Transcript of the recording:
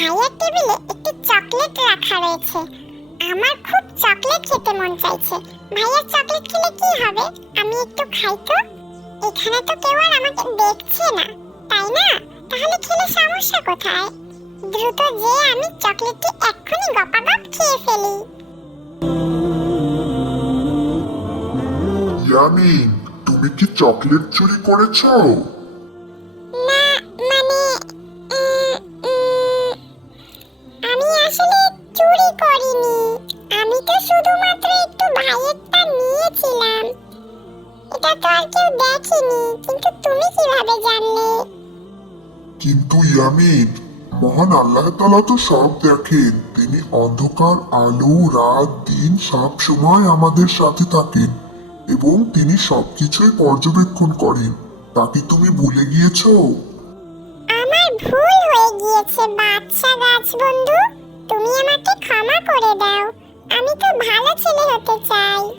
ভাইয়ের টেবিলে একটি চকলেট রাখা রয়েছে। আমার খুব চকলেট খেতে মন চাইছে। ভাইয়া চকলেট খেলে কি হবে? আমি একটু খাই তো। এখানে তো কেউ আর আমাকে দেখছে না, তাই না? তাহলে খেলে সমস্যা কোথায়? দ্রুত যে আমি চকলেটটি এক্ষুনি গপাগপ খেয়ে ফেলি। ইয়ামিন, তুমি কি চকলেট চুরি করেছো? না, মানে আমি আসলে চুরি করিনি। আমি তো শুধুমাত্র একটু ভাইয়েরটা নিয়েছিলাম। এটা তো আর কেউ দেখেনি, কিন্তু তুমি কিভাবে জানলে? কিন্তু ইয়ামিন, মহান আল্লাহ তাআলা তো সব দেখেন। তিনি অন্ধকার, আলো, রাত, দিন সব সময় আমাদের সাথে থাকেন এবং তিনি সবকিছুই পর্যবেক্ষণ করেন। তা কি তুমি ভুলে গিয়েছো? আমার ভুল হয়ে গিয়েছে বাচ্চা গাছ বন্ধু। তুমি আমাকে ক্ষমা করে দাও। আমি তো ভালো ছেলে হতে চাই।